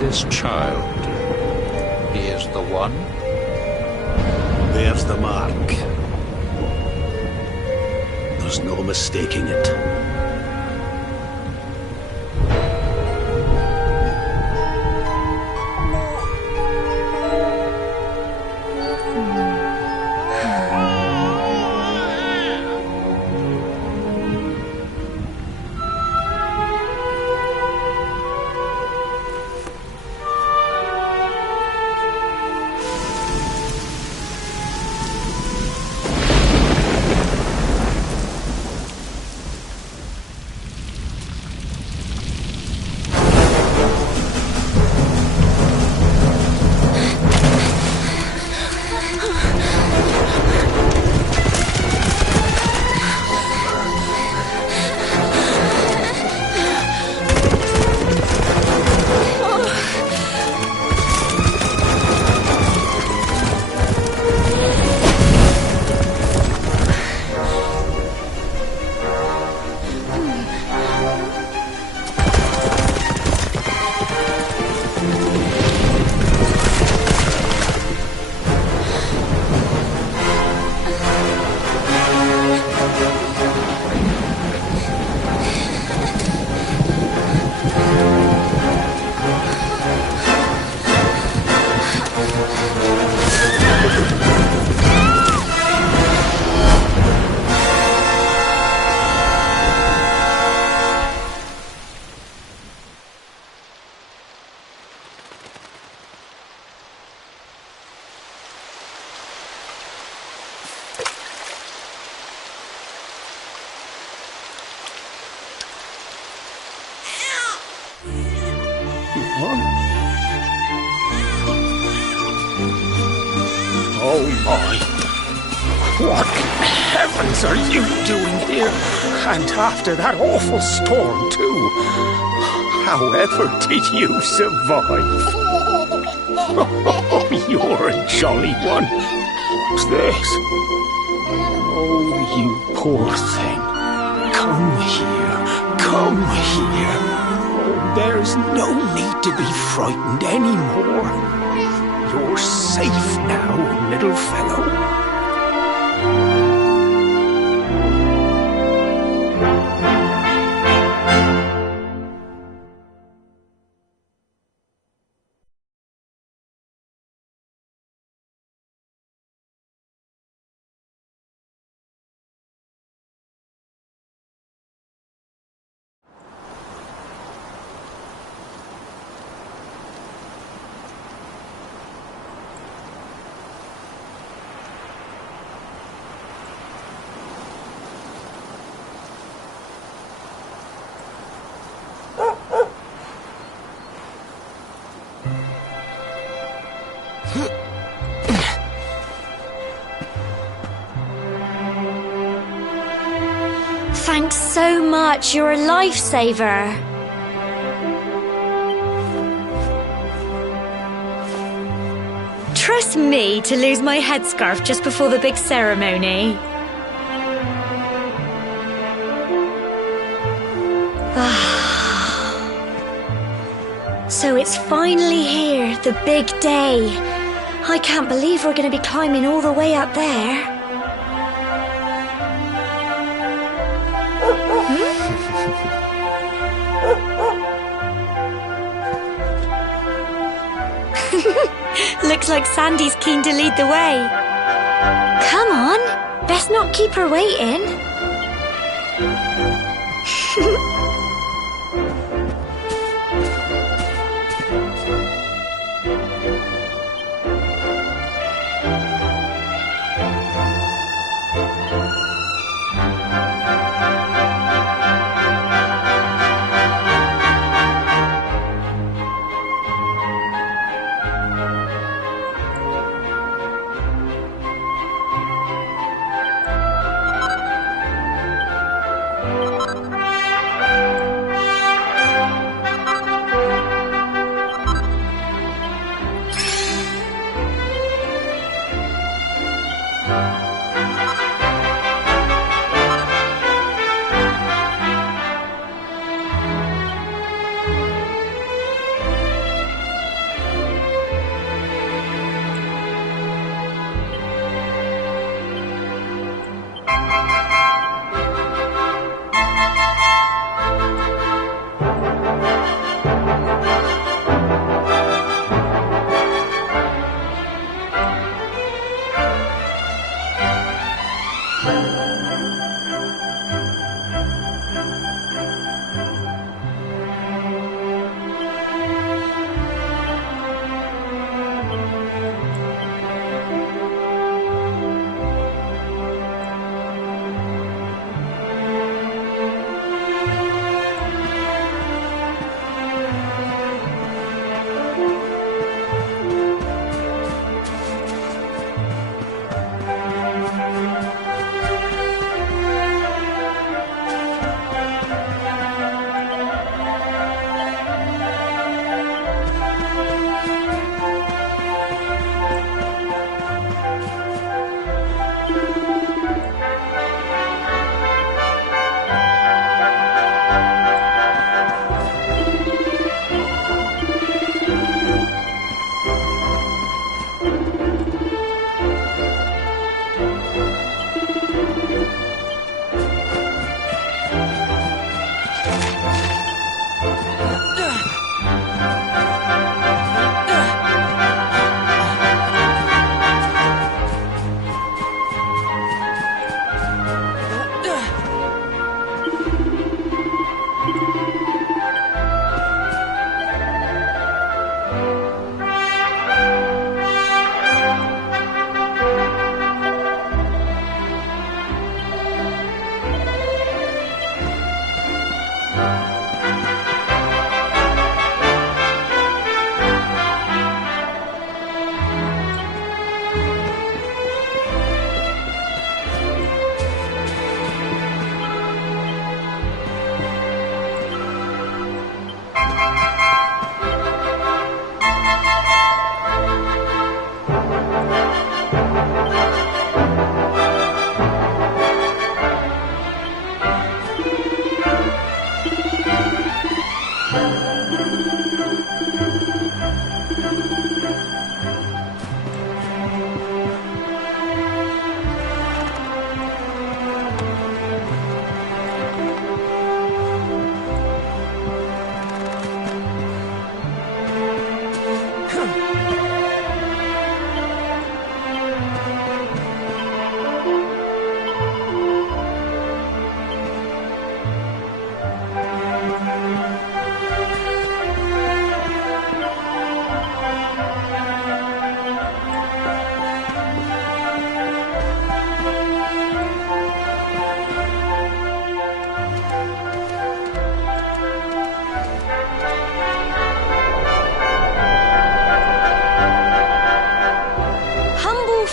This child, he is the one? There's the mark. There's no mistaking it. Oh my! What in heavens are you doing here? And after that awful storm, too. However did you survive? Oh, you're a jolly one. What's this? Oh, you poor thing. Come here. Come here. Oh, there's no need to be frightened anymore. You're safe now, little fellow. so much. You're a lifesaver. Trust me to lose my headscarf just before the big ceremony. So it's finally here, the big day. I can't believe we're going to be climbing all the way up there. Looks like Sandy's keen to lead the way. Come on, best not keep her waiting.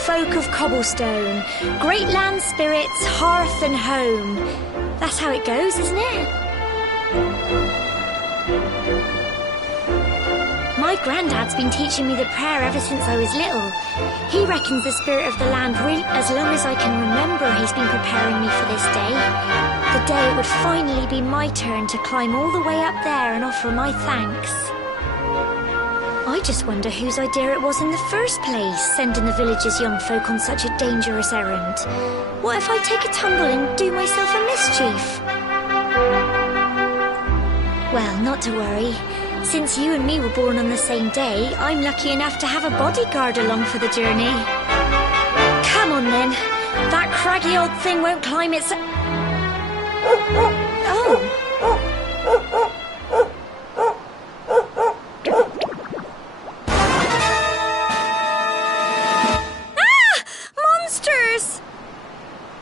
Folk of cobblestone, great land spirits, hearth and home. That's how it goes, isn't it? My granddad's been teaching me the prayer ever since I was little. He reckons the spirit of the land as long as I can remember, he's been preparing me for this day. The day it would finally be my turn to climb all the way up there and offer my thanks. I just wonder whose idea it was in the first place, sending the village's young folk on such a dangerous errand. What if I take a tumble and do myself a mischief? Well, not to worry. Since you and me were born on the same day, I'm lucky enough to have a bodyguard along for the journey. Come on then. That craggy old thing won't climb its... Oh. Ah! Monsters!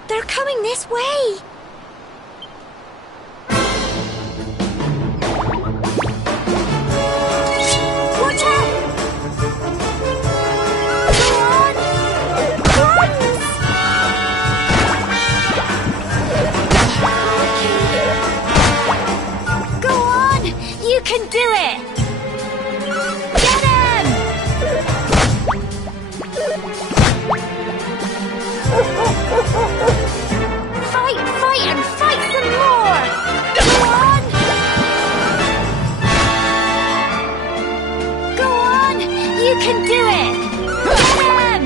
They're coming this way. Can do it! Get him! Fight, fight, and fight some more! Go on! Go on! You can do it! Get him!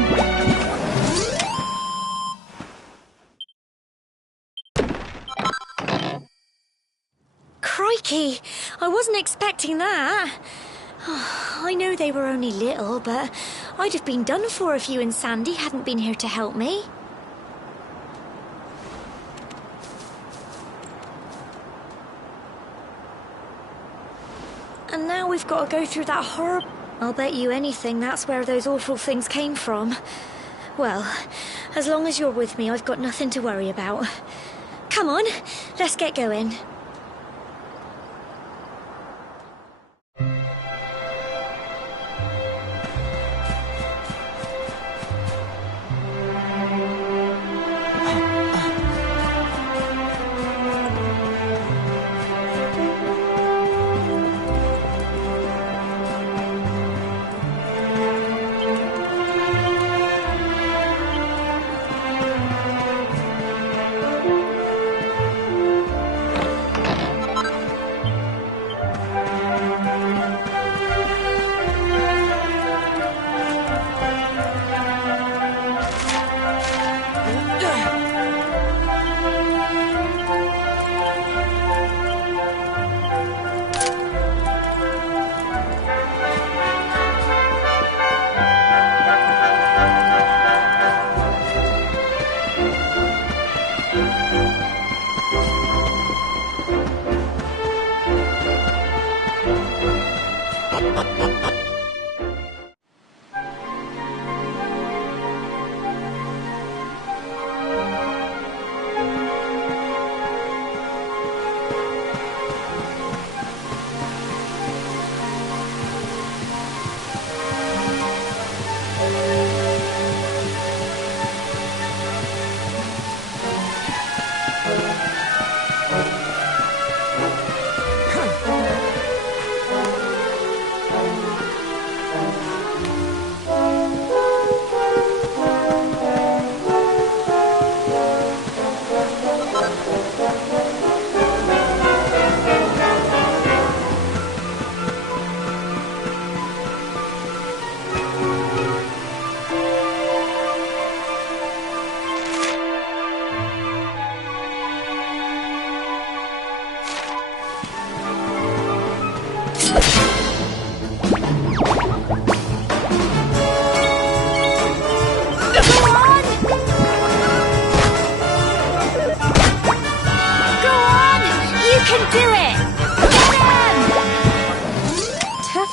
Crikey! I wasn't expecting that. I know they were only little, but I'd have been done for if you and Sandy hadn't been here to help me. And now we've got to go through that horrible... I'll bet you anything that's where those awful things came from. Well, as long as you're with me, I've got nothing to worry about. Come on, let's get going.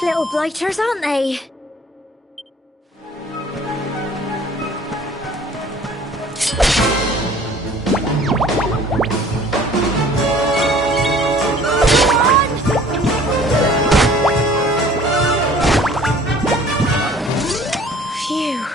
Little blighters, aren't they? Phew.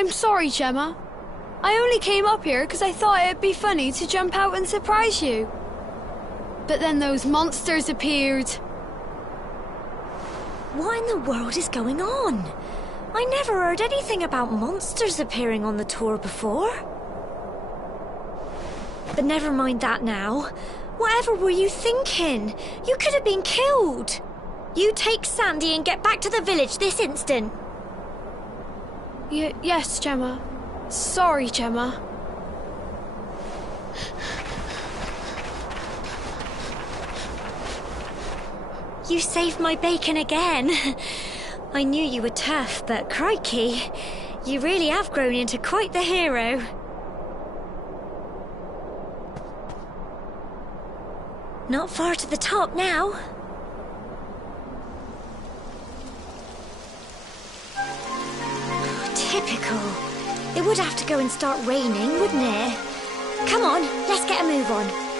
I'm sorry, Gemma. I only came up here because I thought it'd be funny to jump out and surprise you. But then those monsters appeared. What in the world is going on? I never heard anything about monsters appearing on the tour before. But never mind that now. Whatever were you thinking? You could have been killed. You take Sandy and get back to the village this instant. Yes, Gemma. Sorry, Gemma. You saved my bacon again. I knew you were tough, but crikey, you really have grown into quite the hero. Not far to the top now. Typical. It would have to go and start raining, wouldn't it? Come on, let's get a move on.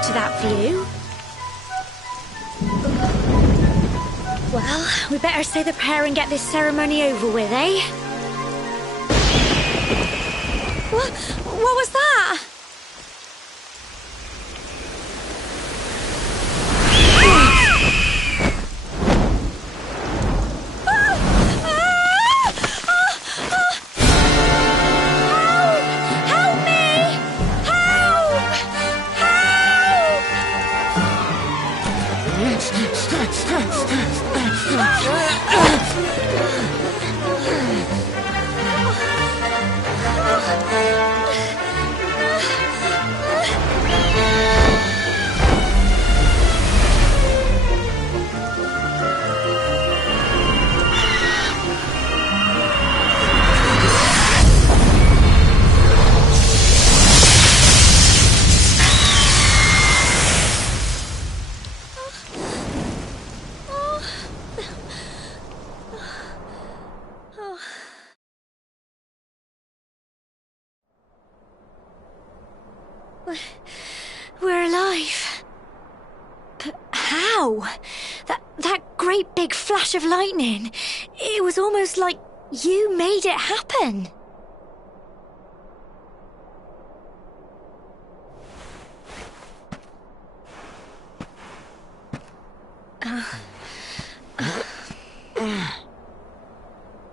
To that view. Well, we better say the prayer and get this ceremony over with, eh? What was that? We're alive. But how? That great big flash of lightning. It was almost like you made it happen.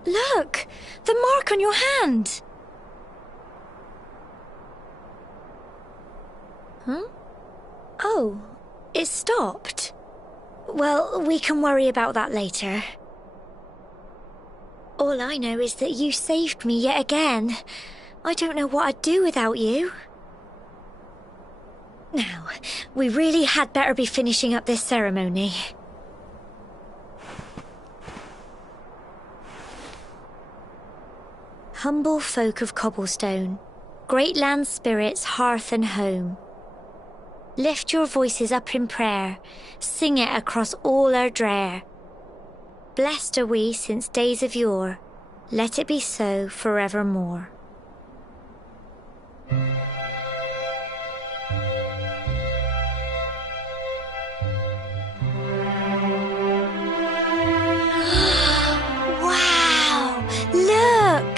Look! The mark on your hand! Huh? Oh, it stopped. Well, we can worry about that later. All I know is that you saved me yet again. I don't know what I'd do without you. Now, we really had better be finishing up this ceremony. Humble folk of cobblestone, great land spirits, hearth and home. Lift your voices up in prayer, sing it across all our drear. Blessed are we since days of yore, let it be so forevermore. Wow! Look!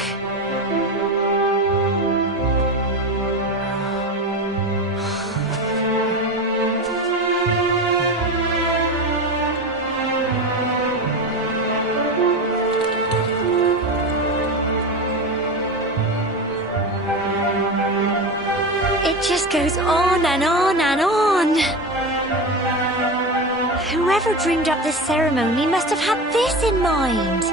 It just goes on and on and on. Whoever dreamed up this ceremony must have had this in mind.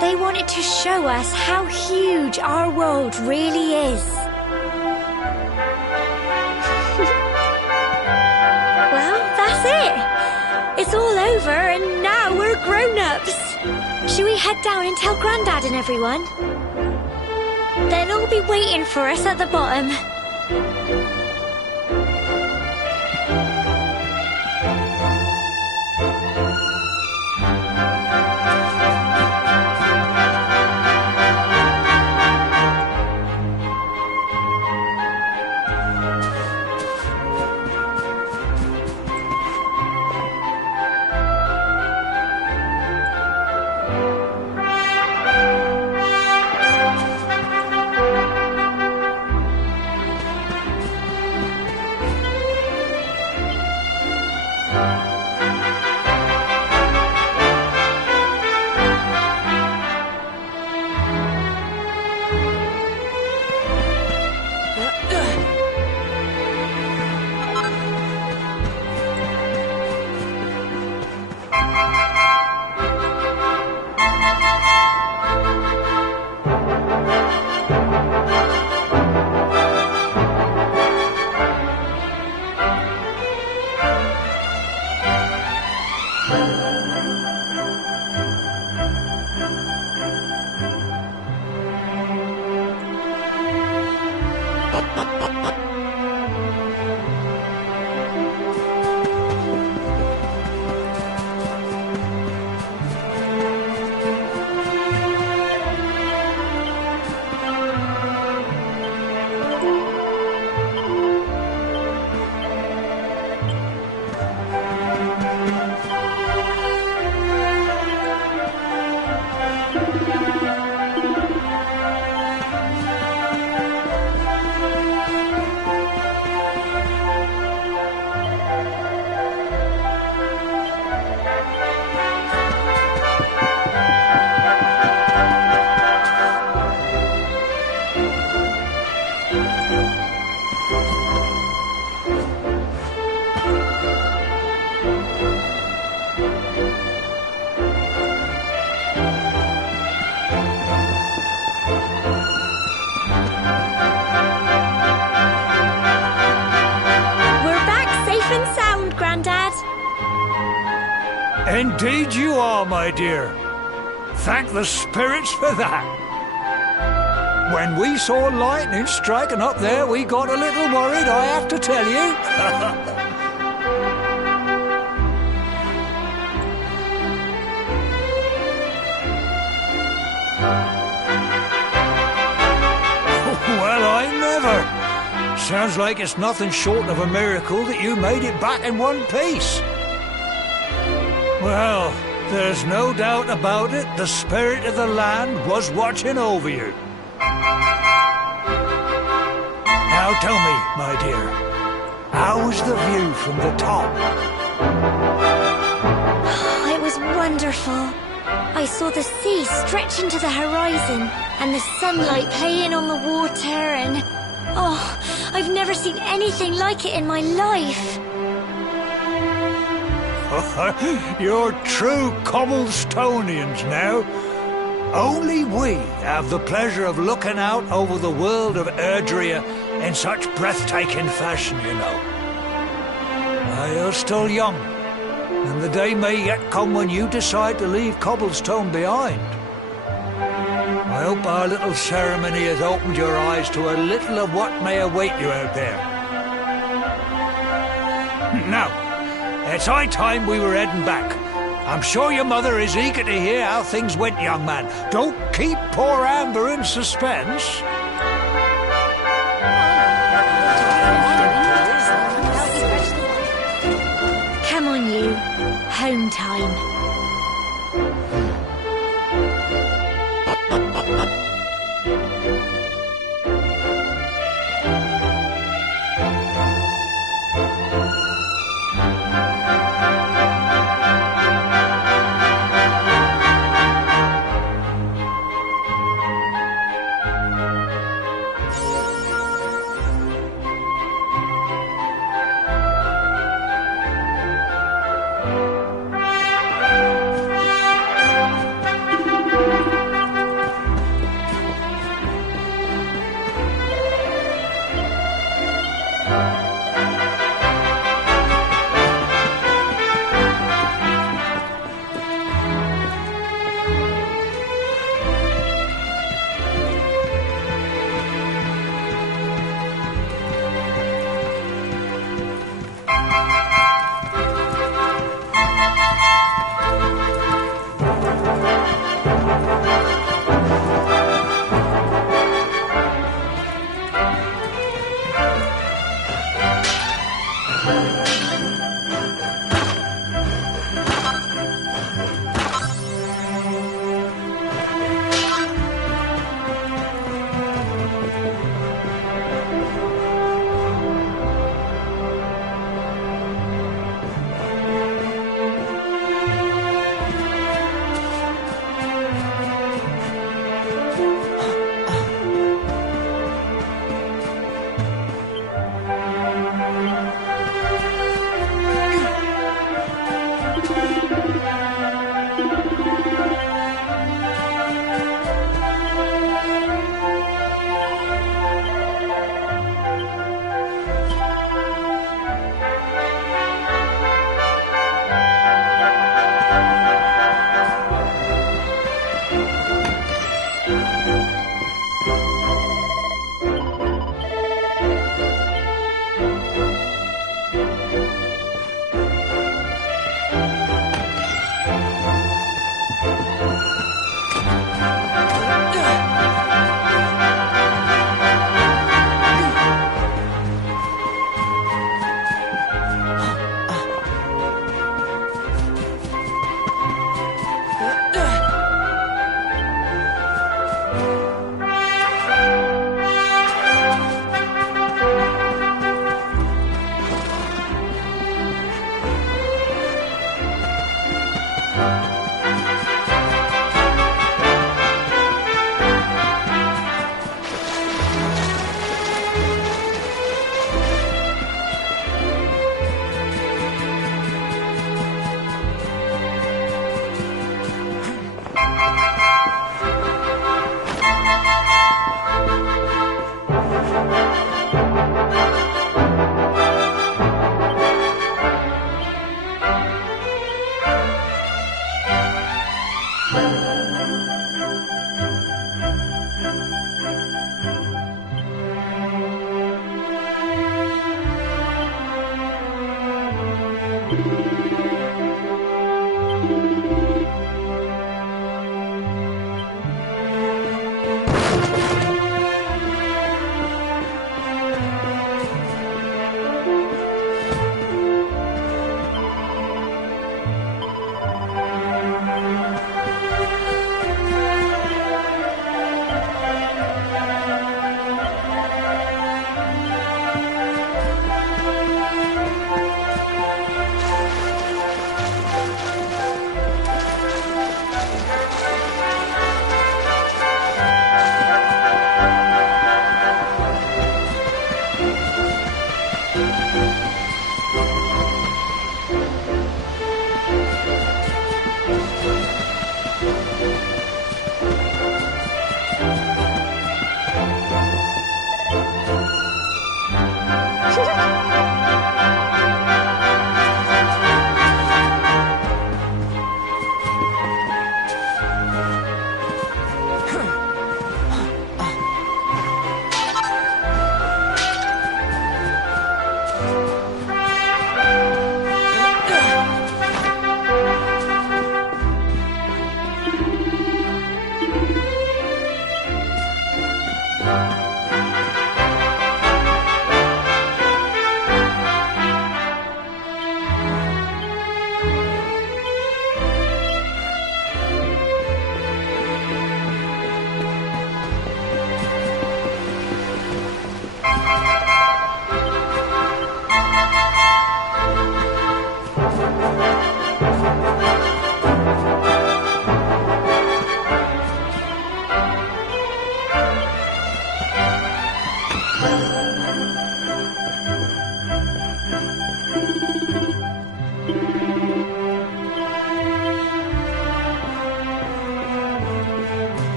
They wanted to show us how huge our world really is. Well, that's it. It's all over and now we're grown-ups. Should we head down and tell Grandad and everyone? They'll all be waiting for us at the bottom. Indeed you are, my dear. Thank the spirits for that. When we saw lightning striking up there, we got a little worried, I have to tell you. Well, I never. Sounds like it's nothing short of a miracle that you made it back in one piece. Well, there's no doubt about it, the spirit of the land was watching over you. Now tell me, my dear, how was the view from the top? It was wonderful. I saw the sea stretch into the horizon and the sunlight playing on the water and... Oh, I've never seen anything like it in my life. You're true Cobblestonians now. Only we have the pleasure of looking out over the world of Erdrea in such breathtaking fashion, you know. You're still young, and the day may yet come when you decide to leave Cobblestone behind. I hope our little ceremony has opened your eyes to a little of what may await you out there. Now, it's high time we were heading back. I'm sure your mother is eager to hear how things went, young man. Don't keep poor Amber in suspense. Come on, you. Home time.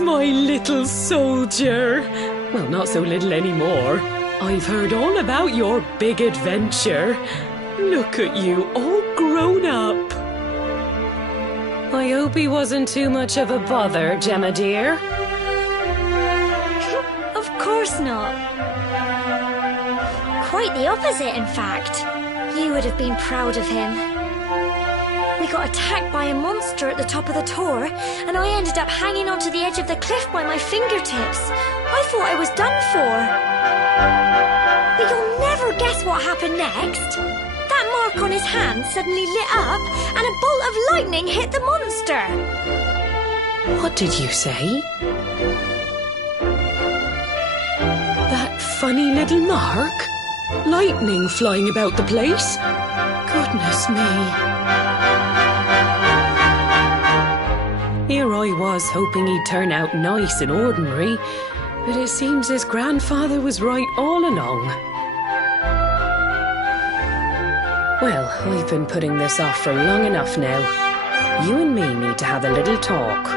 My little soldier. Well, not so little anymore. I've heard all about your big adventure. Look at you, all grown up. I hope he wasn't too much of a bother, Gemma dear. Of course not. Quite the opposite, in fact. You would have been proud of him. We got attacked by a monster at the top of the tor, and I ended up hanging onto the edge of the cliff by my fingertips. I thought I was done for. But you'll never guess what happened next. That mark on his hand suddenly lit up, and a bolt of lightning hit the monster. What did you say? That funny little mark? Lightning flying about the place? Goodness me. Here I was hoping he'd turn out nice and ordinary, but it seems his grandfather was right all along. Well, I've been putting this off for long enough now. You and me need to have a little talk.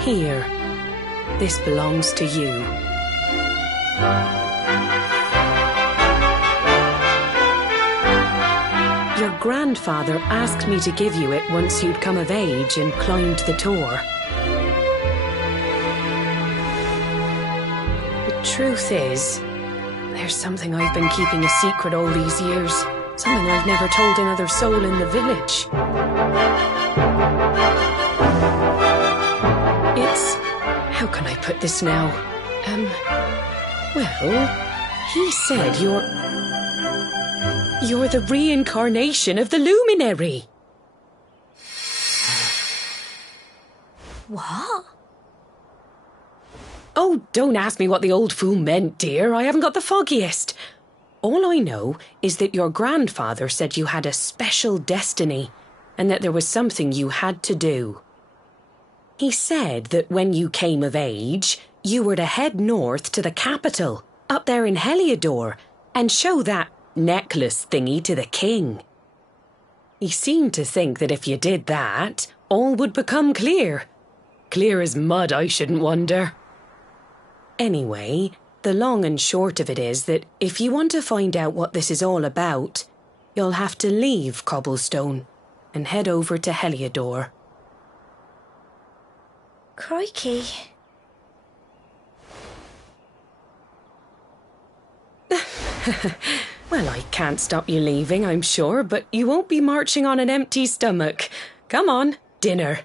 Here, this belongs to you. Your grandfather asked me to give you it once you'd come of age and climbed the tor. The truth is, there's something I've been keeping a secret all these years. Something I've never told another soul in the village. It's... how can I put this now? Well, he said You're the reincarnation of the luminary. What? Oh, don't ask me what the old fool meant, dear. I haven't got the foggiest. All I know is that your grandfather said you had a special destiny and that there was something you had to do. He said that when you came of age, you were to head north to the capital, up there in Heliodor, and show that necklace thingy to the king. He seemed to think that if you did that, all would become clear. Clear as mud, I shouldn't wonder. Anyway, the long and short of it is that if you want to find out what this is all about, you'll have to leave Cobblestone and head over to Heliodor. Crikey. Well, I can't stop you leaving, I'm sure, but you won't be marching on an empty stomach. Come on, dinner.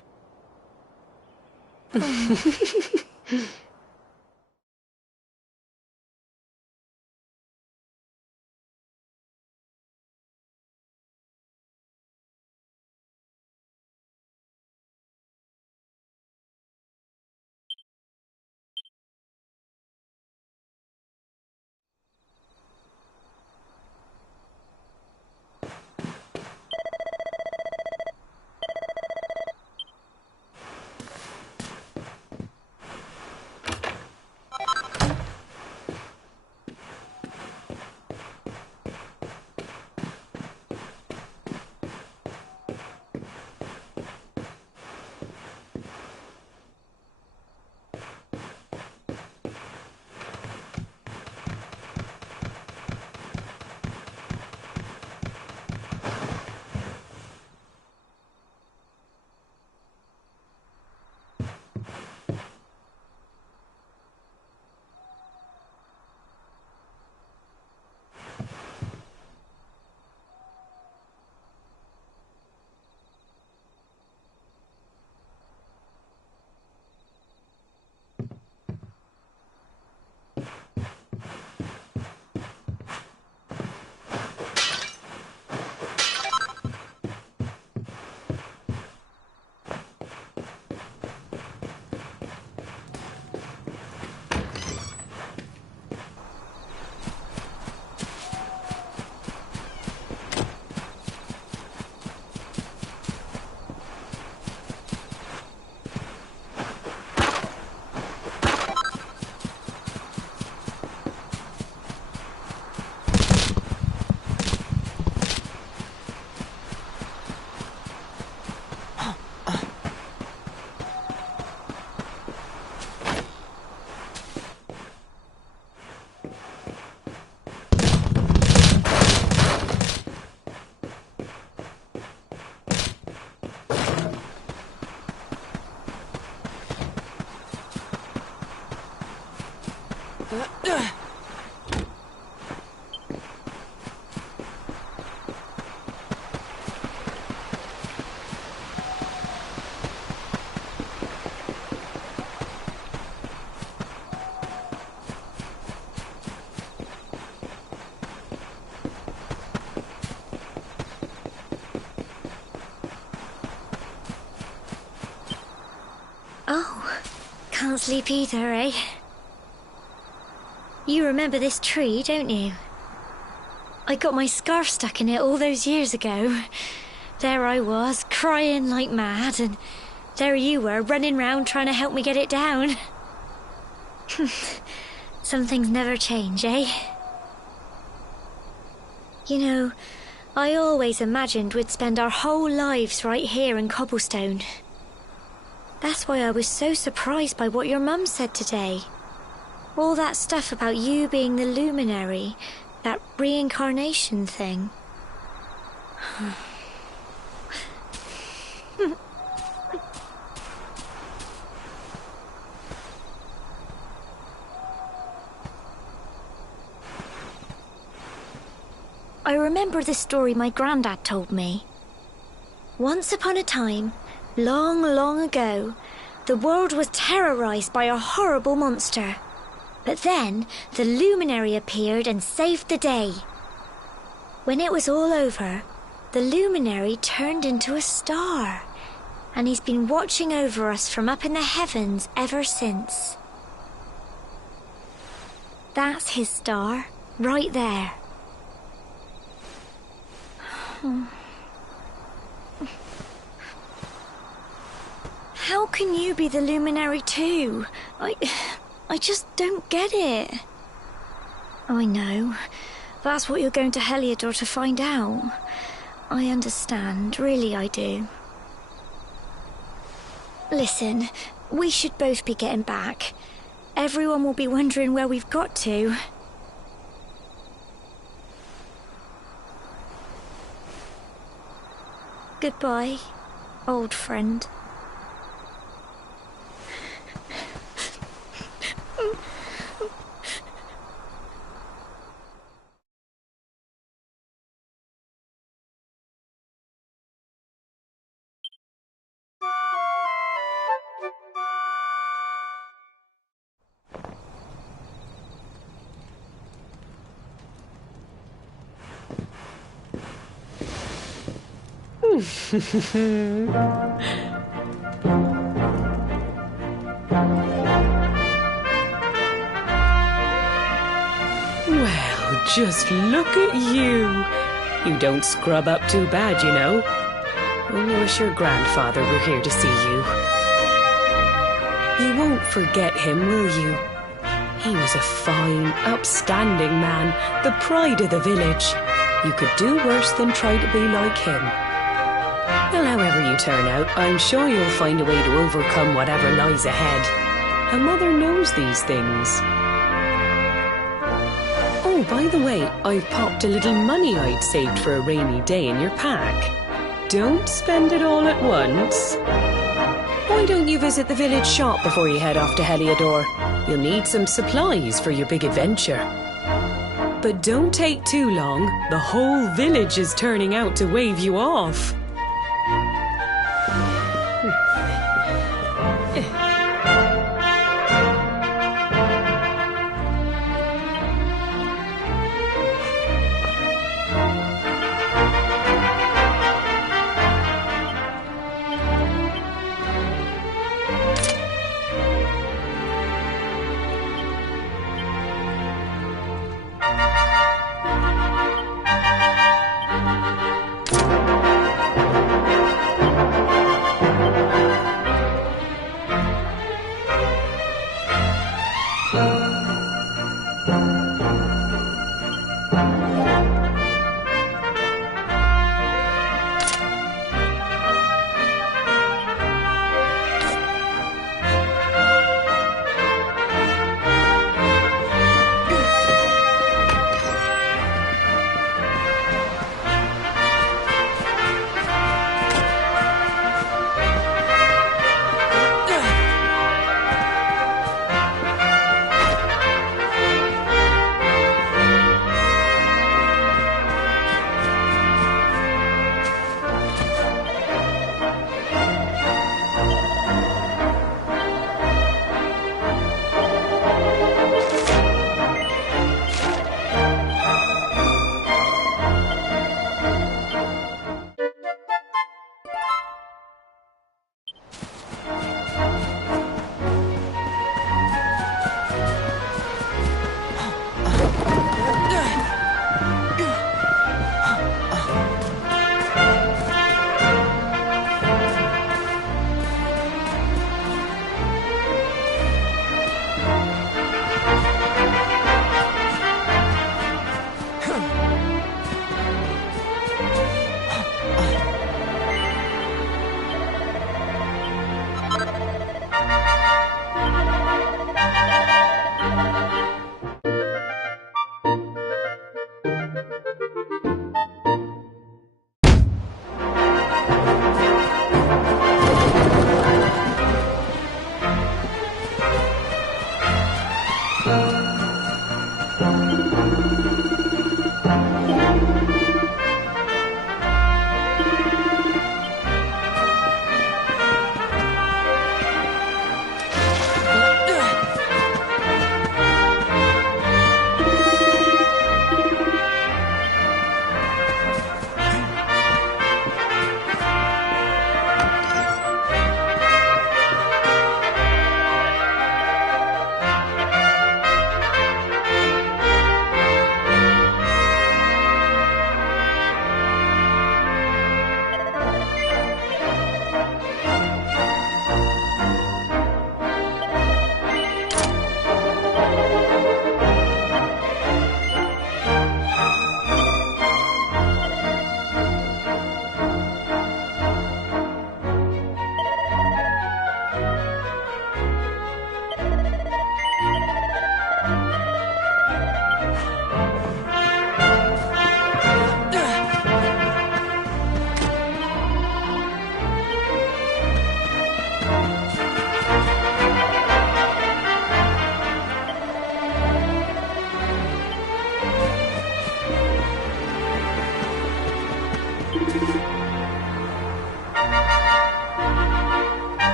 Oh, can't sleep either, eh? You remember this tree, don't you? I got my scarf stuck in it all those years ago. There I was, crying like mad, and there you were, running round trying to help me get it down. Some things never change, eh? You know, I always imagined we'd spend our whole lives right here in Cobblestone. That's why I was so surprised by what your mum said today. All that stuff about you being the luminary, that reincarnation thing. I remember the story my granddad told me. Once upon a time, long, long ago, the world was terrorized by a horrible monster. But then, the luminary appeared and saved the day. When it was all over, the luminary turned into a star. And he's been watching over us from up in the heavens ever since. That's his star, right there. How can you be the luminary too? I just don't get it. I know. That's what you're going to Heliodor to find out. I understand, really I do. Listen, we should both be getting back. Everyone will be wondering where we've got to. Goodbye, old friend. Well, just look at you. You don't scrub up too bad, you know. Only wish your grandfather were here to see you. You won't forget him, will you? He was a fine, upstanding man, the pride of the village. You could do worse than try to be like him. Well, however you turn out, I'm sure you'll find a way to overcome whatever lies ahead. And Mother knows these things. Oh, by the way, I've popped a little money I'd saved for a rainy day in your pack. Don't spend it all at once. Why don't you visit the village shop before you head off to Heliodor? You'll need some supplies for your big adventure. But don't take too long. The whole village is turning out to wave you off.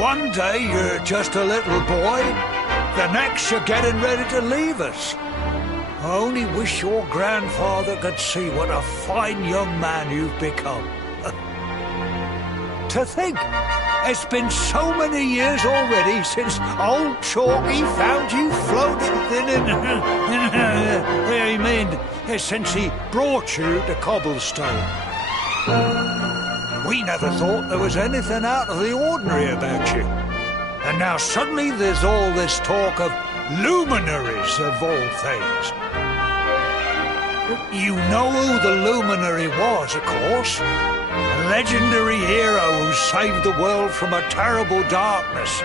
One day you're just a little boy, the next you're getting ready to leave us. I only wish your grandfather could see what a fine young man you've become. To think, it's been so many years already since old Chalky found you floating I mean, since he brought you to Cobblestone. We never thought there was anything out of the ordinary about you. And now suddenly there's all this talk of luminaries of all things. You know who the luminary was, of course. A legendary hero who saved the world from a terrible darkness.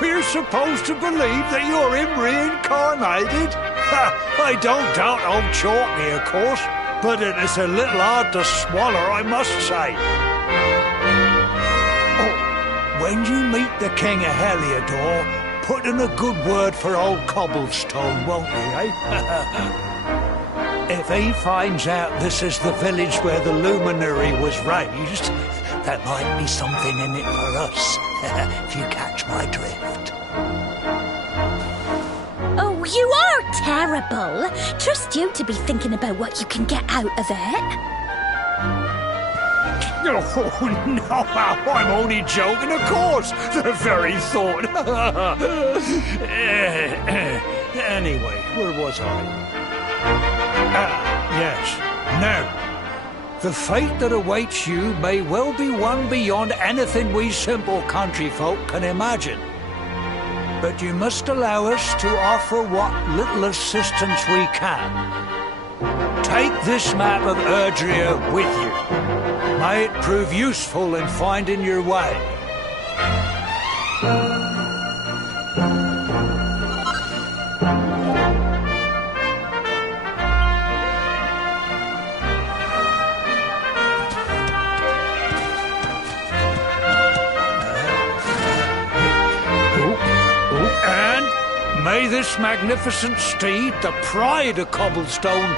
We're supposed to believe that you're him reincarnated? I don't doubt old Chalky, of course, but it is a little hard to swallow, I must say. Oh, when you meet the King of Heliodor, put in a good word for old Cobblestone, won't you, eh? If he finds out this is the village where the luminary was raised, there might be something in it for us, if you catch my drift. Oh, you are terrible. Trust you to be thinking about what you can get out of it. Oh, no, I'm only joking, of course. The very thought. Anyway, where was I? Yes. Now, the fate that awaits you may well be one beyond anything we simple country folk can imagine. But you must allow us to offer what little assistance we can. Take this map of Erdrea with you. May it prove useful in finding your way. May this magnificent steed, the pride of Cobblestone,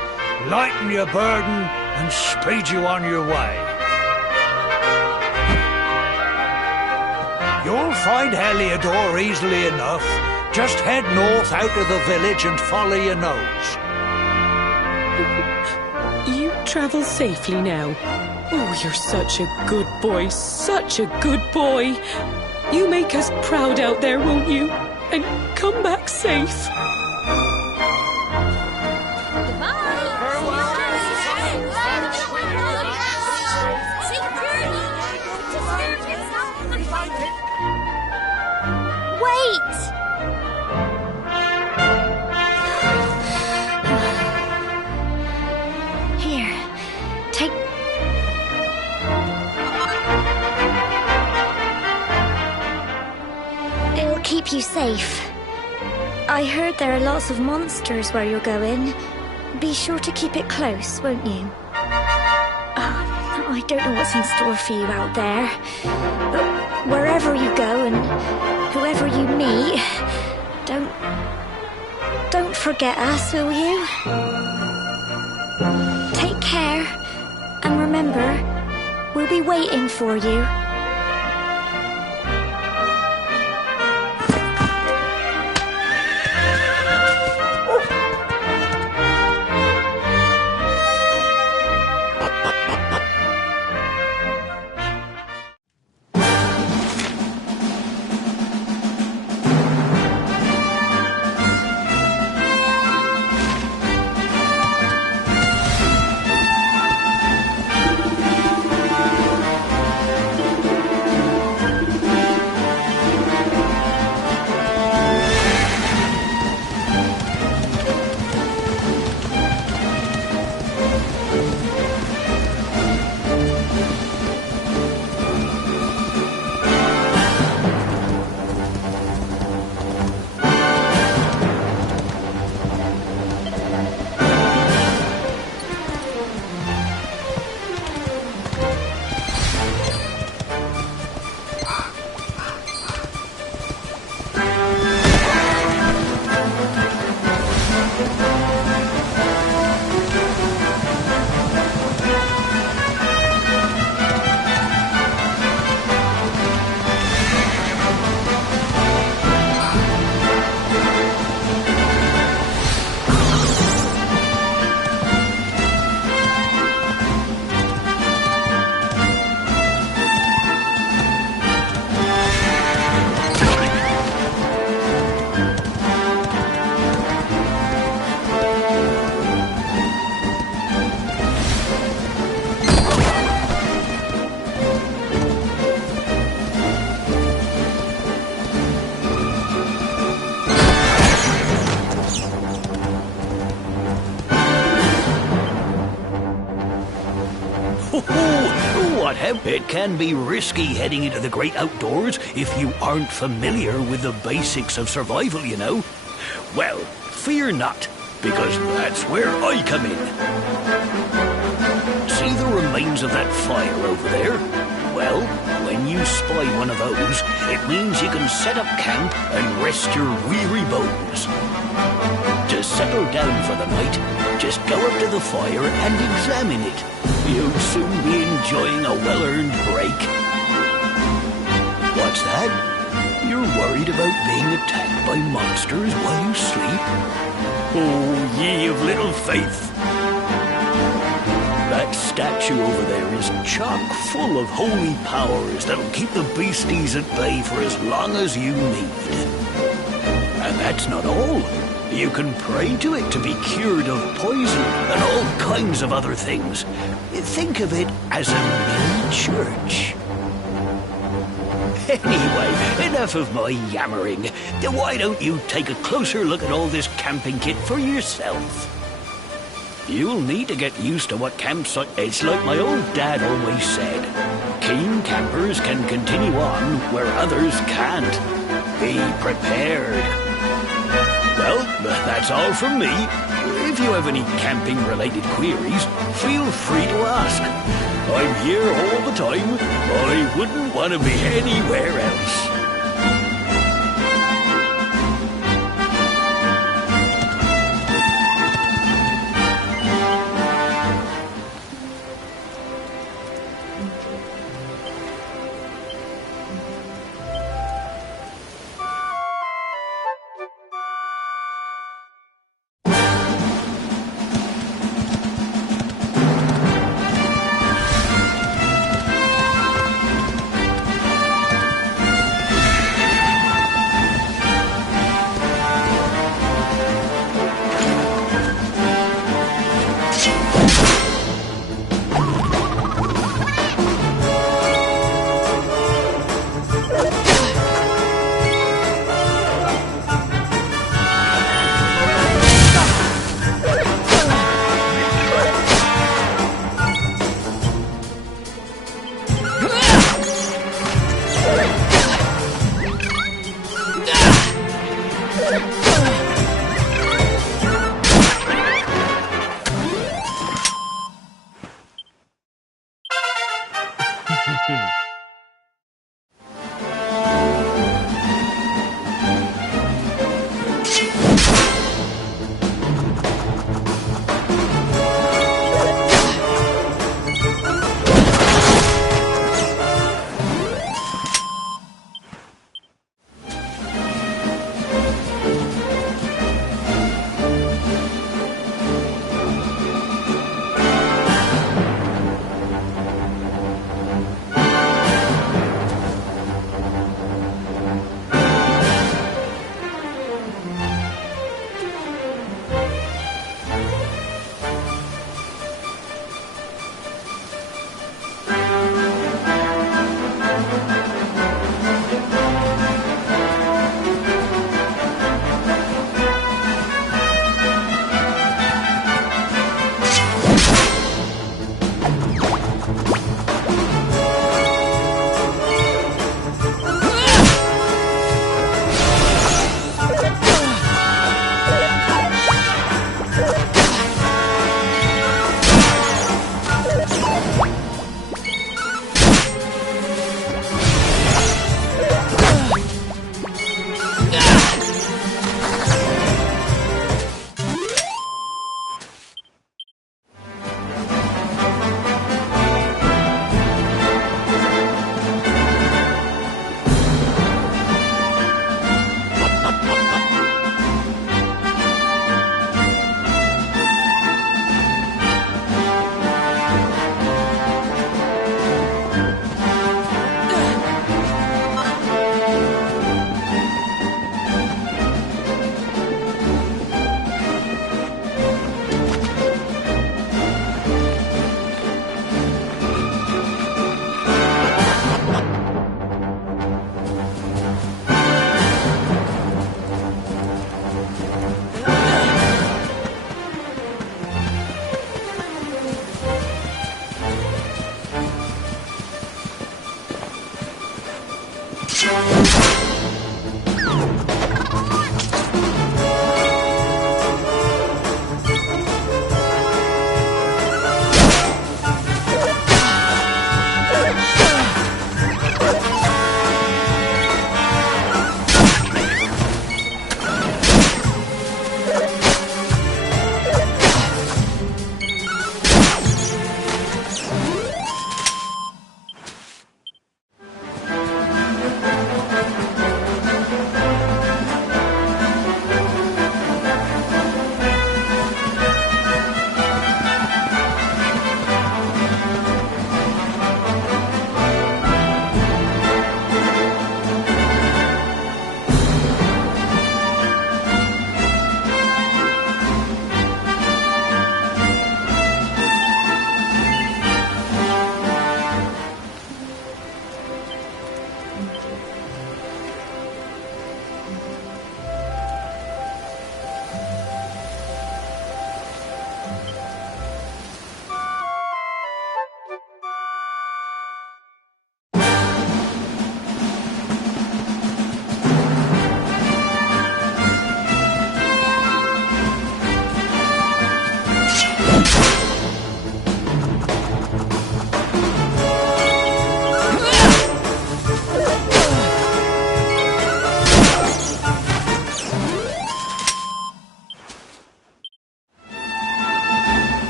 lighten your burden and speed you on your way. You'll find Heliodor easily enough. Just head north out of the village and follow your nose. You travel safely now. Oh, you're such a good boy, such a good boy. You make us proud out there, won't you? And come back safe. Wait! Here, take... It'll keep you safe. I heard there are lots of monsters where you're going. Be sure to keep it close, won't you? I don't know what's in store for you out there, but wherever you go and whoever you meet, don't forget us, will you? Take care, and remember, we'll be waiting for you. Oh, what hemp? It can be risky heading into the great outdoors if you aren't familiar with the basics of survival, you know. Well, fear not, because that's where I come in. See the remains of that fire over there? Well, when you spy one of those, it means you can set up camp and rest your weary bones. To settle down for the night, just go up to the fire and examine it. You'll soon be enjoying a well-earned break. What's that? You're worried about being attacked by monsters while you sleep? Oh, ye of little faith. That statue over there is chock full of holy powers that'll keep the beasties at bay for as long as you need. And that's not all. You can pray to it to be cured of poison and all kinds of other things. Think of it as a mini church. Anyway, enough of my yammering. Why don't you take a closer look at all this camping kit for yourself? You'll need to get used to what campsite... It's like my old dad always said. Keen campers can continue on where others can't. Be prepared. Well, that's all from me. If you have any camping-related queries, feel free to ask. I'm here all the time. I wouldn't want to be anywhere else.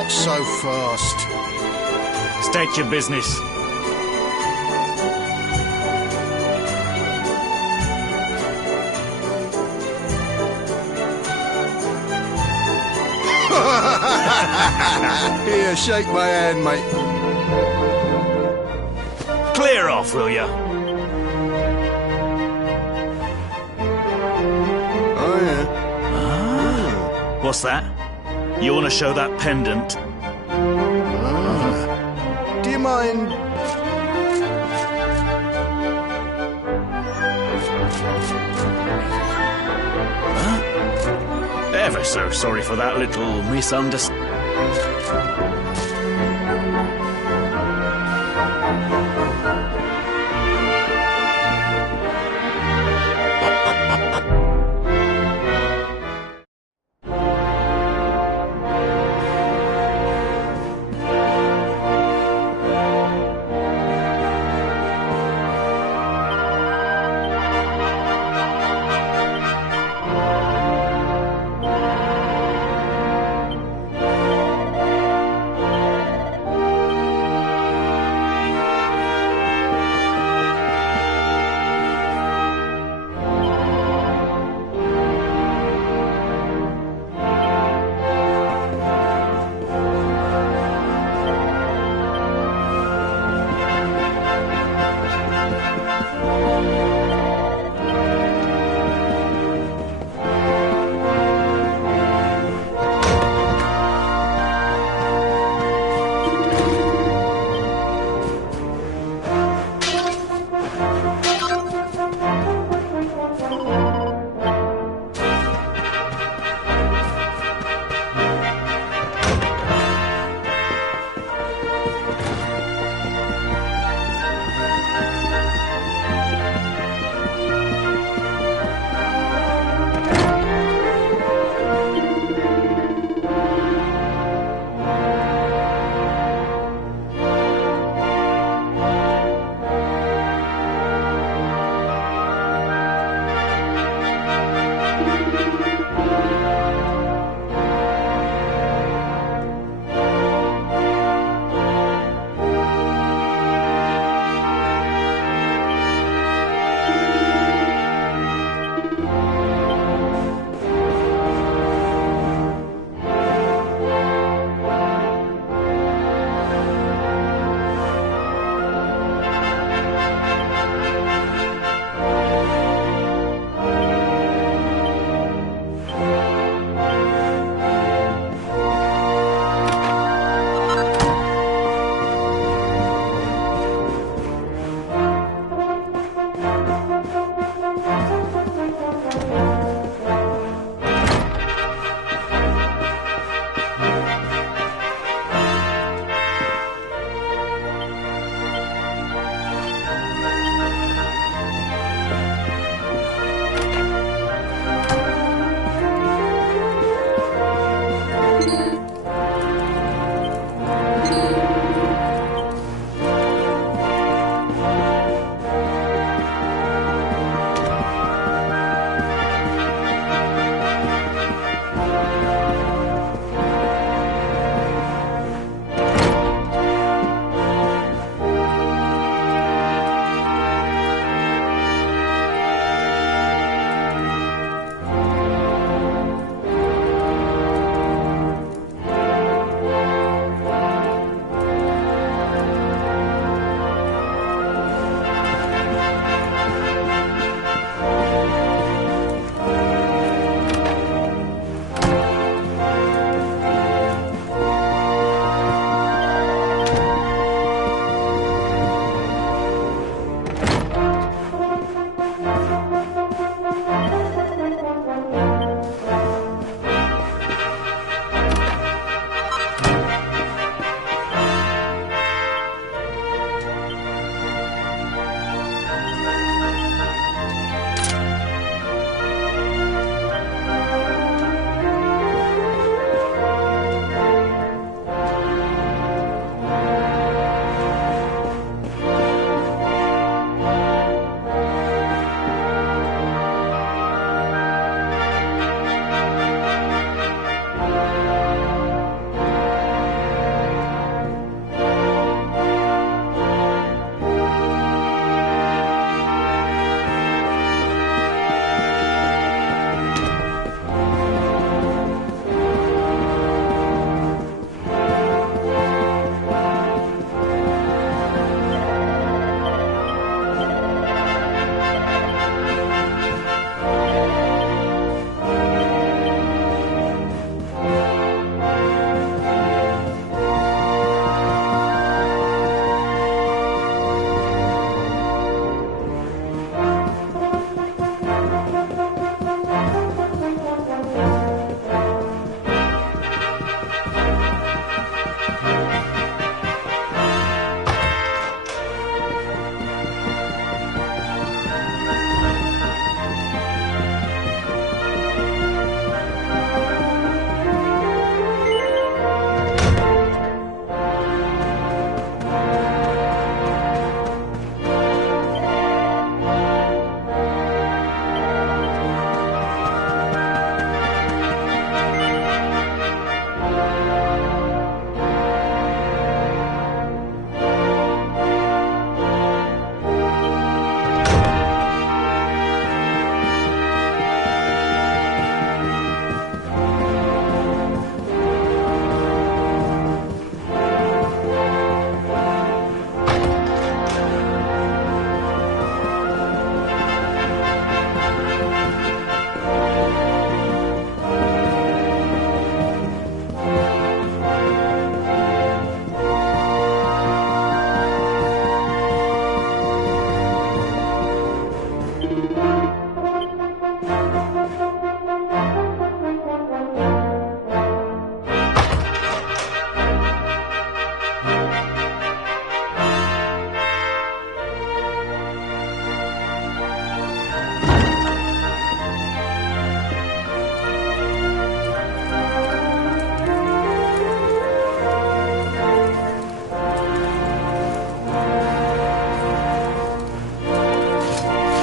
Not so fast. State your business. Here, shake my hand, mate. Clear off, will ya? Oh, yeah. What's that? You want to show that pendant? Do you mind? Ever so sorry for that little misunderstanding.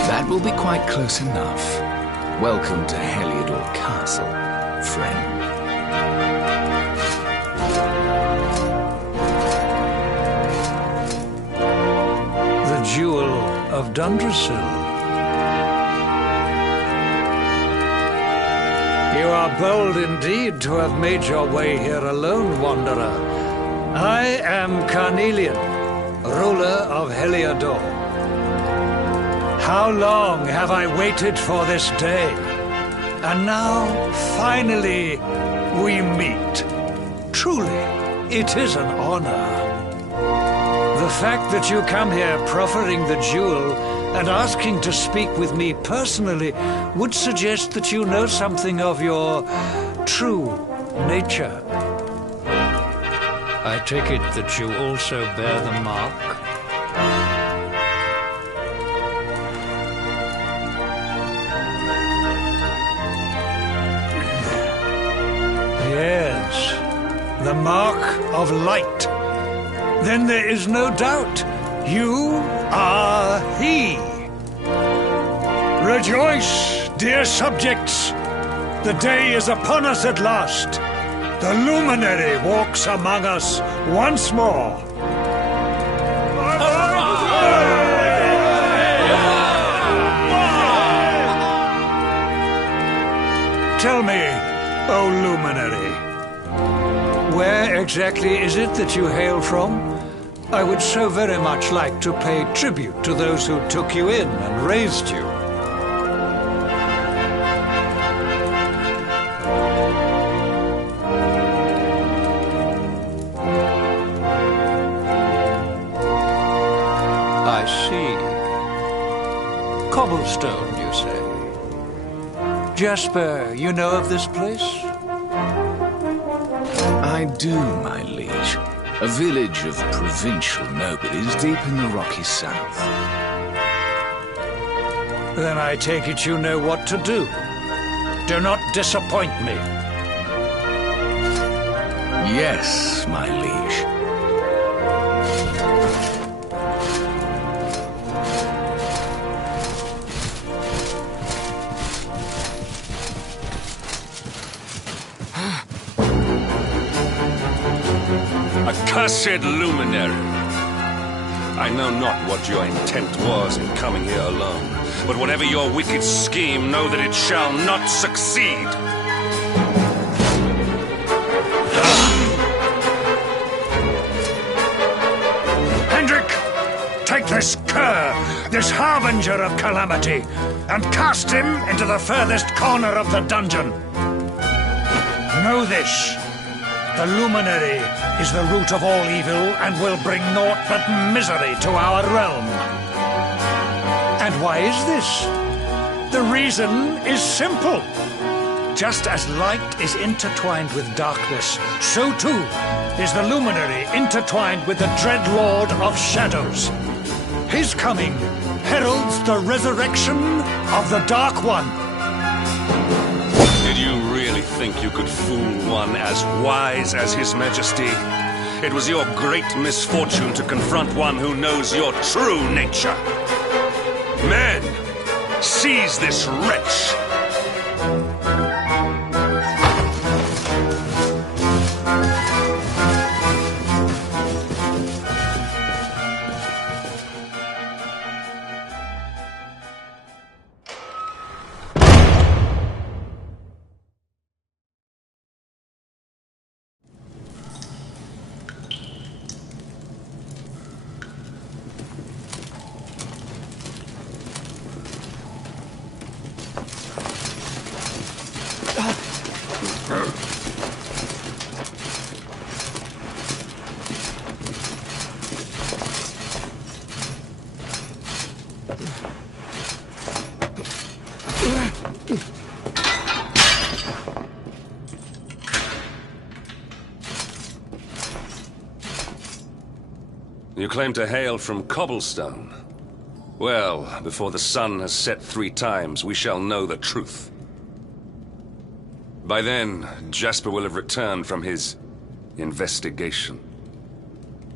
That will be quite close enough. Welcome to Heliodor Castle, friend. The Jewel of Dundrasil. You are bold indeed to have made your way here alone, Wanderer. I am Carnelian, ruler of Heliodor. How long have I waited for this day? And now, finally, we meet. Truly, it is an honor. The fact that you come here proffering the jewel and asking to speak with me personally would suggest that you know something of your true nature. I take it that you also bear the mark? Yes, the mark of light. Then there is no doubt. You are he. Rejoice, dear subjects. The day is upon us at last. The luminary walks among us once more. Tell me, O luminary, where exactly is it that you hail from? I would so very much like to pay tribute to those who took you in and raised you. I see. Cobblestone, you say? Jasper, you know of this place? I do, my liege. A village of provincial nobles deep in the rocky south. Then I take it you know what to do. Do not disappoint me. Yes, my liege. Accursed luminary! I know not what your intent was in coming here alone, but whatever your wicked scheme, know that it shall not succeed! Hendrik! Take this cur, this harbinger of calamity, and cast him into the furthest corner of the dungeon. Know this. The luminary is the root of all evil and will bring naught but misery to our realm. And why is this? The reason is simple. Just as light is intertwined with darkness, so too is the luminary intertwined with the dread lord of shadows. His coming heralds the resurrection of the Dark One. Did you really think you could fool one as wise as His Majesty? It was your great misfortune to confront one who knows your true nature. Men, seize this wretch! You claim to hail from Cobblestone. Well, before the sun has set 3 times, we shall know the truth. By then, Jasper will have returned from his investigation.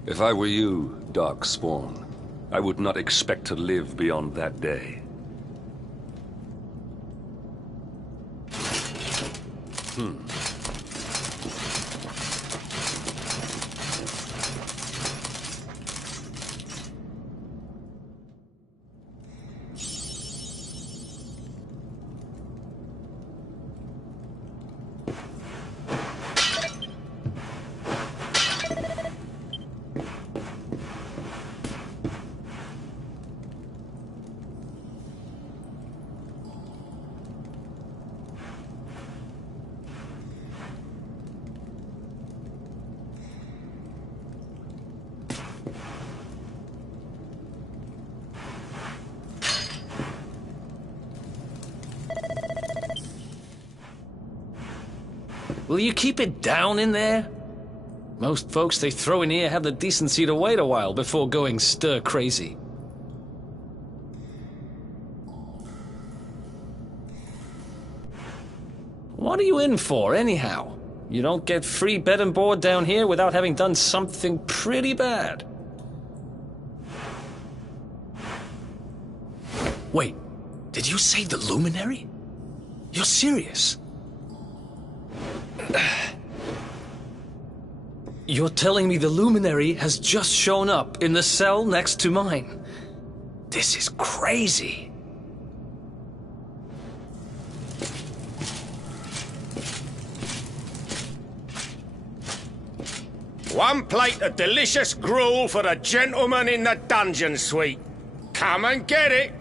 If I were you, Darkspawn, I would not expect to live beyond that day. Will you keep it down in there? Most folks they throw in here have the decency to wait a while before going stir-crazy. What are you in for, anyhow? You don't get free bed and board down here without having done something pretty bad. Wait, did you say the Luminary? You're serious? You're telling me the Luminary has just shown up in the cell next to mine? This is crazy. One plate of delicious gruel for the gentleman in the dungeon suite. Come and get it.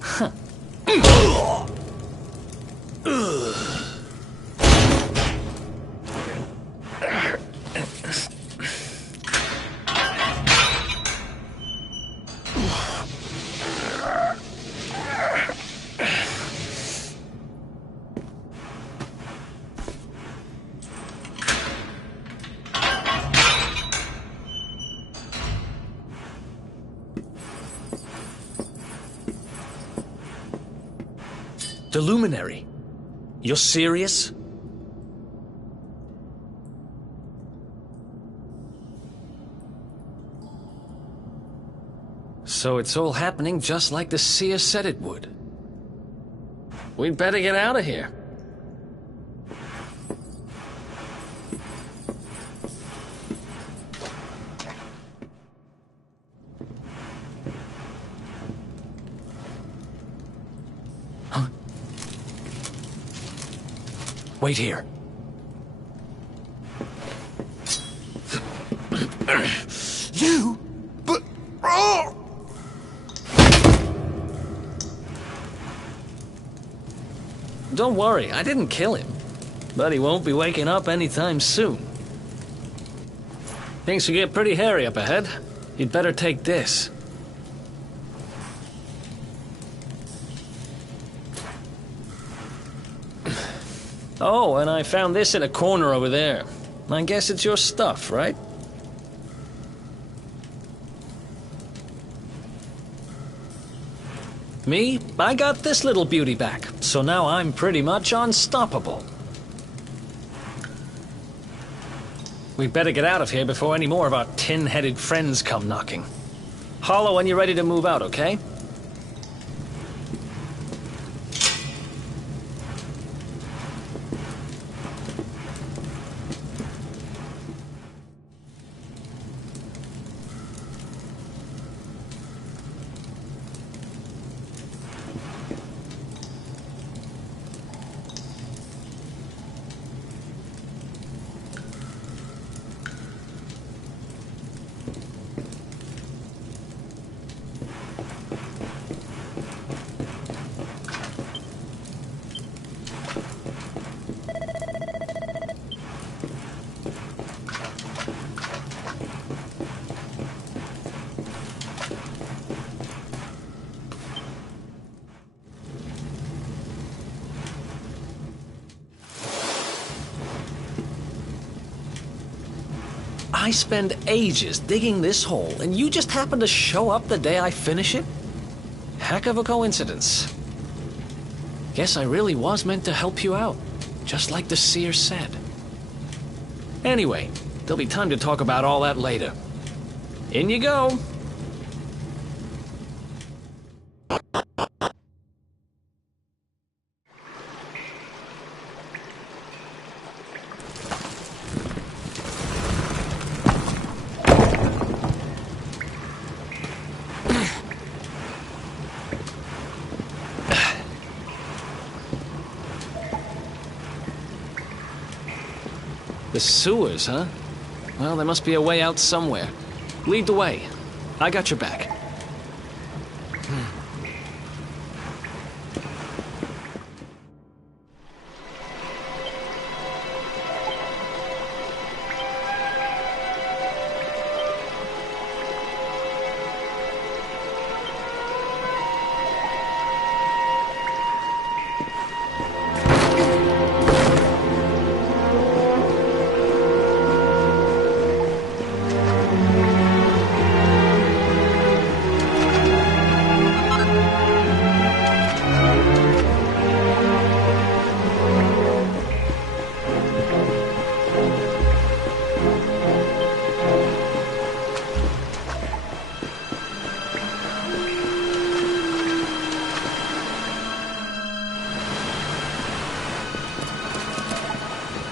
Huh. The Luminary? You're serious? So it's all happening just like the seer said it would. We'd better get out of here. Wait here. You? But... Oh! Don't worry, I didn't kill him. But he won't be waking up anytime soon. Things will get pretty hairy up ahead. You'd better take this. Oh, and I found this in a corner over there. I guess it's your stuff, right? Me? I got this little beauty back, so now I'm pretty much unstoppable. We'd better get out of here before any more of our tin-headed friends come knocking. Holler when you're ready to move out, okay? I spend ages digging this hole, and you just happen to show up the day I finish it? Heck of a coincidence. Guess I really was meant to help you out, just like the seer said. Anyway, there'll be time to talk about all that later. In you go. The sewers, huh? Well, there must be a way out somewhere. Lead the way. I got your back.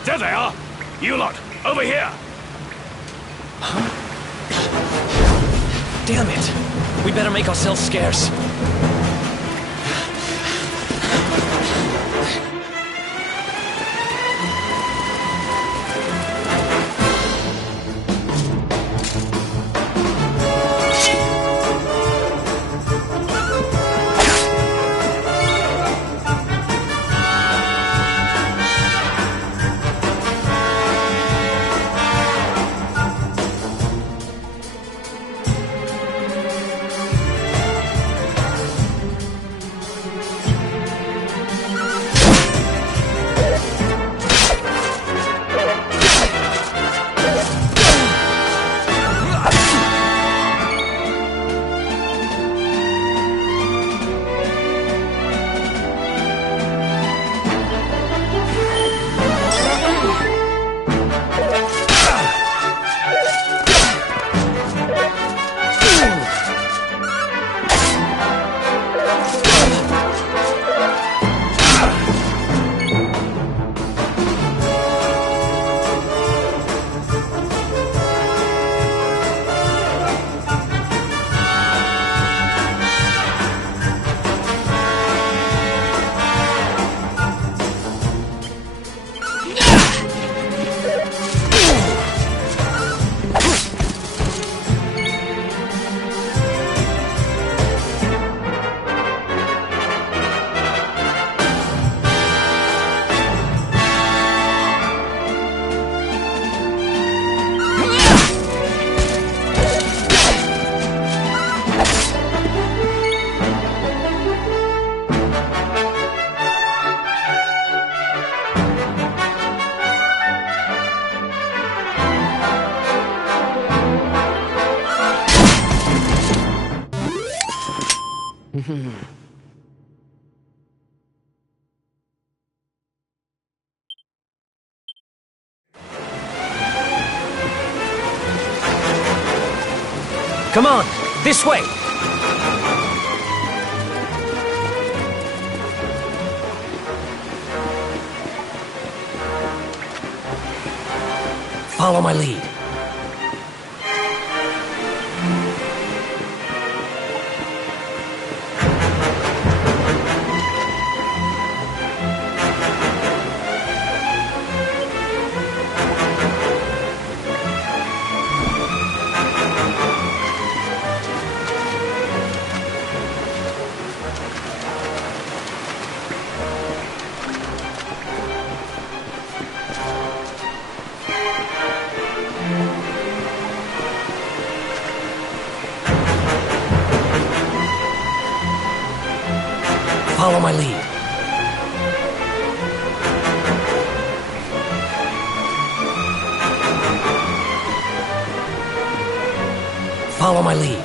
There they are! You lot, over here! Huh? Damn it! We better make ourselves scarce. Come on, this way! Follow my lead. Follow my lead. Follow my lead.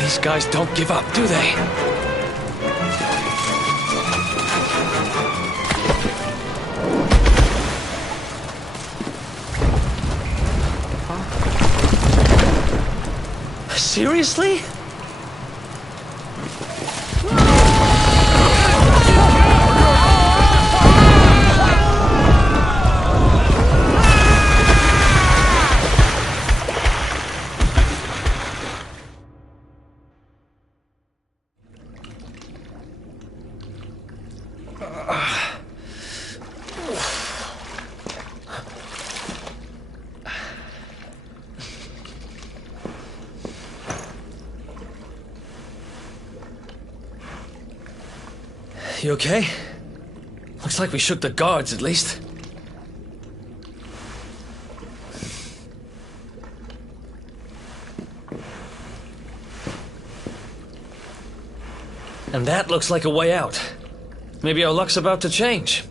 These guys don't give up, do they? Seriously? You okay? Looks like we shook the guards, at least. And that looks like a way out. Maybe our luck's about to change.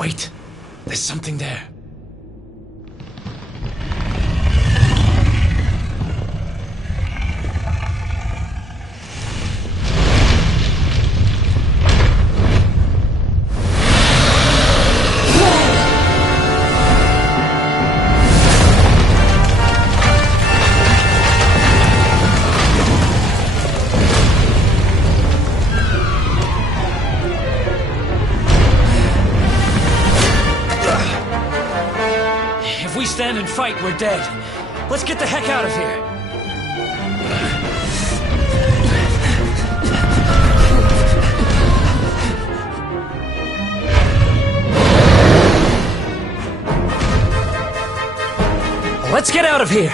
Wait, there's something there. If we stand and fight, we're dead. Let's get the heck out of here. Let's get out of here.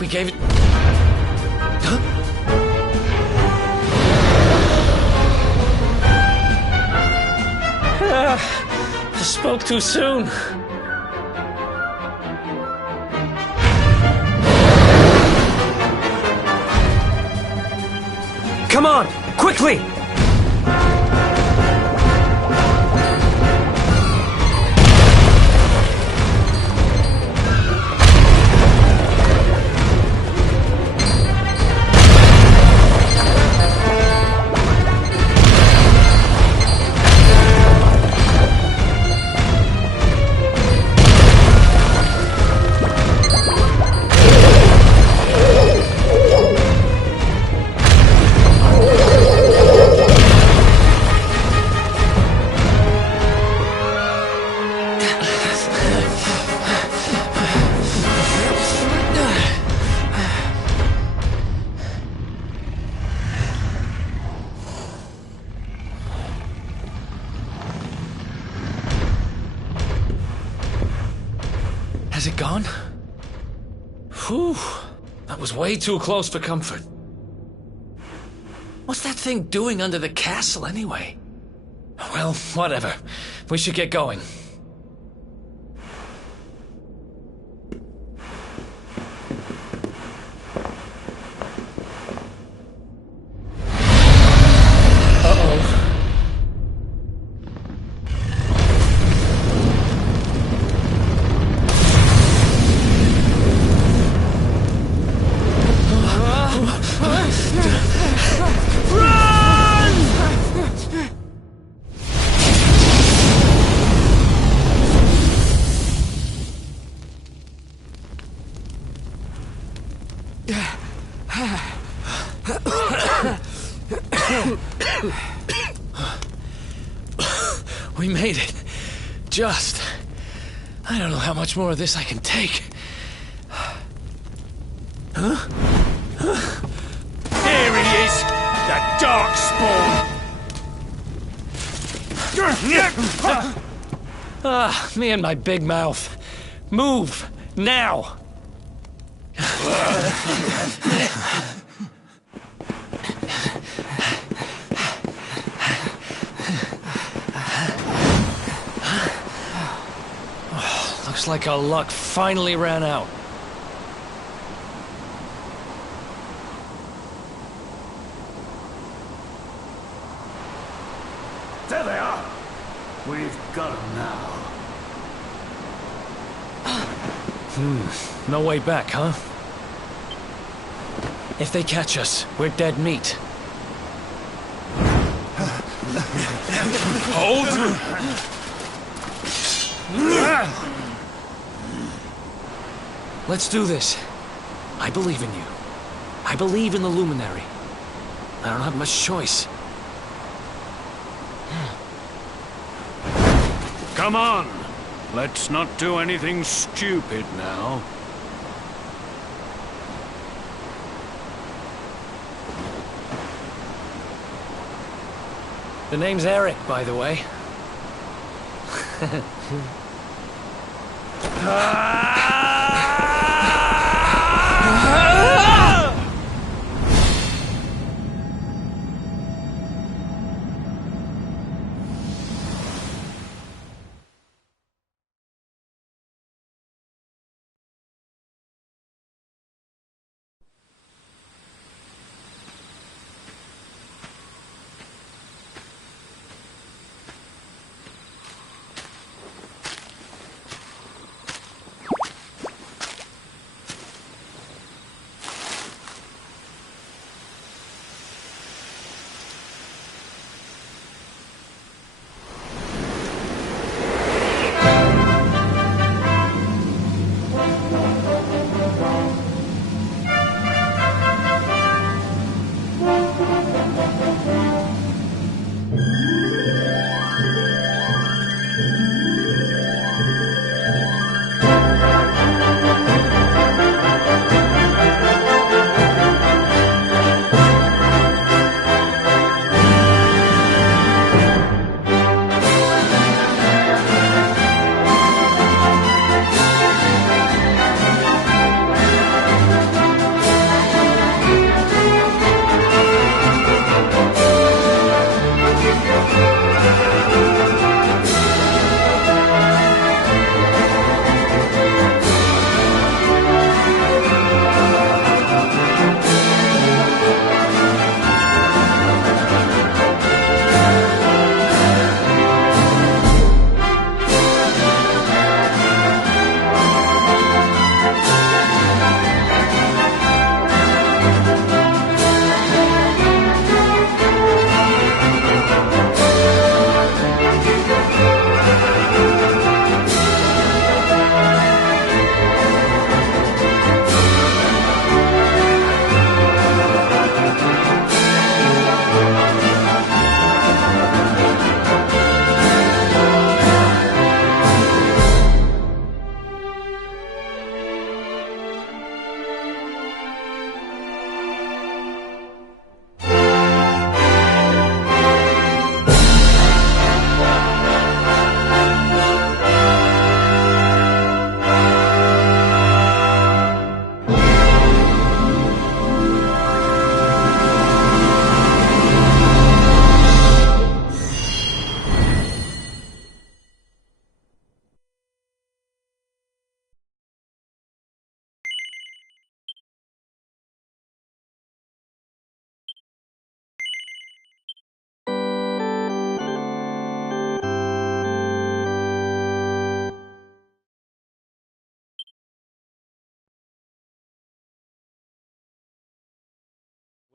We gave it... Huh? I spoke too soon. Come on, quickly! Has it gone? Whew. That was way too close for comfort. What's that thing doing under the castle, anyway? Well, whatever. We should get going. We made it. Just. I don't know how much more of this I can take. Huh? There he is! The dark spawn! Me and my big mouth. Move! Now! Looks like our luck finally ran out. There they are. We've got them now. No way back, huh? If they catch us, we're dead meat. Hold! Let's do this. I believe in you. I believe in the Luminary. I don't have much choice. Come on. Let's not do anything stupid now. The name's Eric, by the way.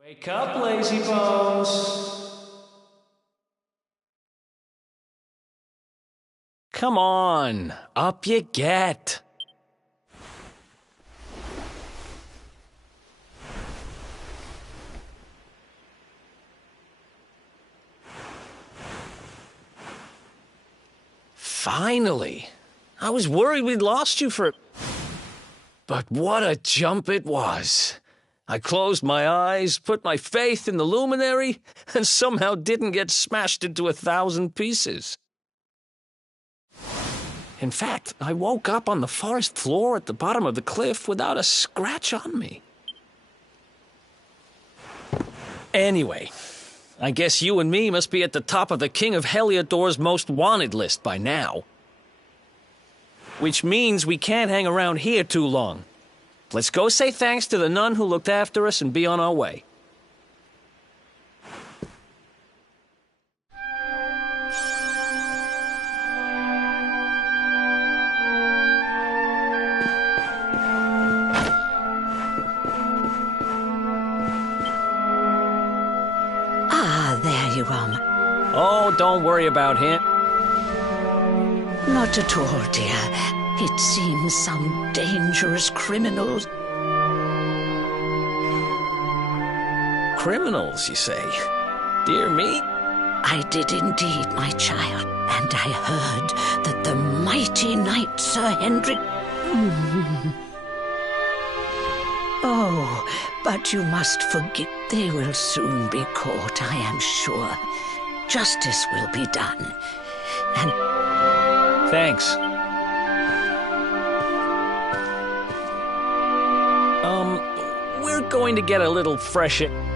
Wake up, lazy bones! Come on, up you get! Finally! I was worried we'd lost you for... But what a jump it was! I closed my eyes, put my faith in the luminary, and somehow didn't get smashed into 1,000 pieces. In fact, I woke up on the forest floor at the bottom of the cliff without a scratch on me. Anyway, I guess you and me must be at the top of the King of Heliodor's most wanted list by now. Which means we can't hang around here too long. Let's go say thanks to the nun who looked after us and be on our way. Ah, there you are. Oh, don't worry about him. Not at all, dear. It seems some dangerous criminals. Criminals, you say? Dear me? I did indeed, my child. And I heard that the mighty knight Sir Hendrik... Oh, but you must forgive. They will soon be caught, I am sure. Justice will be done. And... Thanks. We're going to get a little fresh air.